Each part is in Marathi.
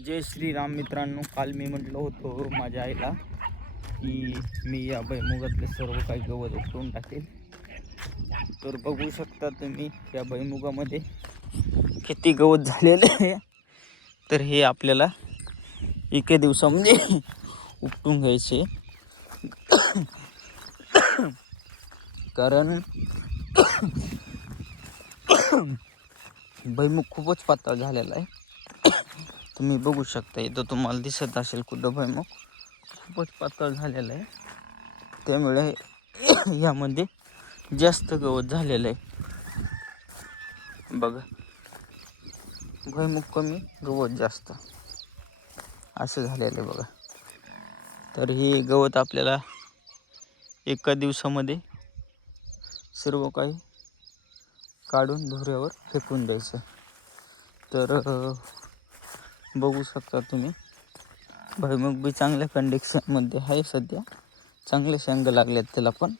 जय श्रीराम मित्रांनो, काल मी म्हटलं होतो माझ्या आईला की मी या भुईमुगातले सर्व काही गवत उपटून टाकेल. तर बघू शकता तुम्ही या भुईमुगामध्ये किती गवत झालेले आहे. तर हे आपल्याला एके दिवसामध्ये उपटून घ्यायचे, कारण भुईमुग खूपच पातळ झालेला आहे. तुम्ही बघू शकता, इथं तुम्हाला दिसत असेल कुठं भुईमुग खूपच पातळ झालेलं आहे. त्यामुळे यामध्ये जास्त गवत झालेलं आहे. बघा, भुईमुग कमी गवत जास्त असं झालेलं आहे बघा. तर हे गवत आपल्याला एका दिवसामध्ये सर्व काही काढून धुऱ्यावर फेकून द्यायचं. तर बघू शकता तुम्ही, भुईमुग बी चांगल्या कंडिशनमध्ये आहे. सध्या चांगले शेंग लागलेत त्याला पण.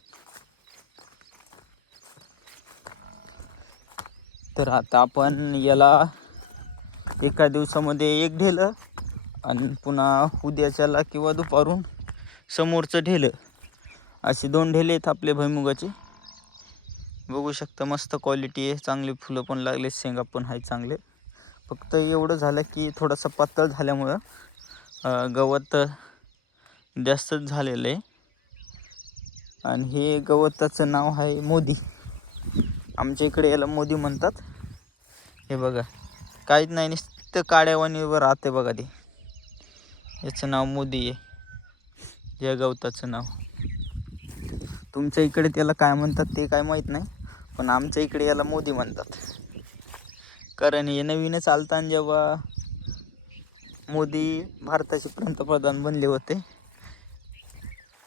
तर आता आपण याला एका दिवसामध्ये एक ढेलं आणि पुन्हा उद्याच्याला किंवा दुपारून समोरचं ढेलं, असे 2 ढेले आहेत आपले भुईमुगाचे. बघू शकता, मस्त क्वालिटी आहे, चांगली फुलं पण लागले, शेंगा पण आहे चांगले. फक्त एवढं झालं की थोडंसं पातळ झाल्यामुळं गवत जास्तच झालेलं आहे. आणि हे गवताचं नाव आहे मोदी. आमच्या इकडे याला मोदी म्हणतात. हे बघा, काहीच नाही, नुसतं काड्यावानीवर राहते बघा ते. याचं नाव मोदी आहे या गवताचं नाव. तुमच्या इकडे त्याला काय म्हणतात ते काय माहीत नाही, पण आमच्या इकडे याला मोदी म्हणतात. कारण हे नवीनच चालताना जेव्हा मोदी भारताचे पंतप्रधान बनले होते,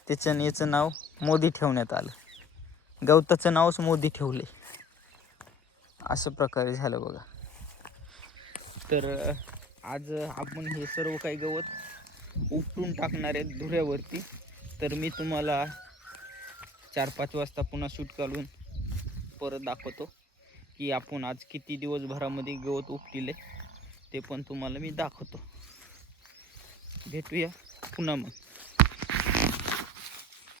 त्याच्याने याचं नाव मोदी ठेवण्यात आलं. गवताचं नावच मोदी ठेवले, असं प्रकारे झालं बघा. तर आज आपण हे सर्व काही गवत उपटून टाकणार आहेत धुऱ्यावरती. तर मी तुम्हाला 4-5 वाजता पुन्हा शूट काढून परत दाखवतो की आपण आज किती दिवसभरामध्ये गवत उपटिले, ते पण तुम्हाला मी दाखवतो. भेटूया पुन्हा मग.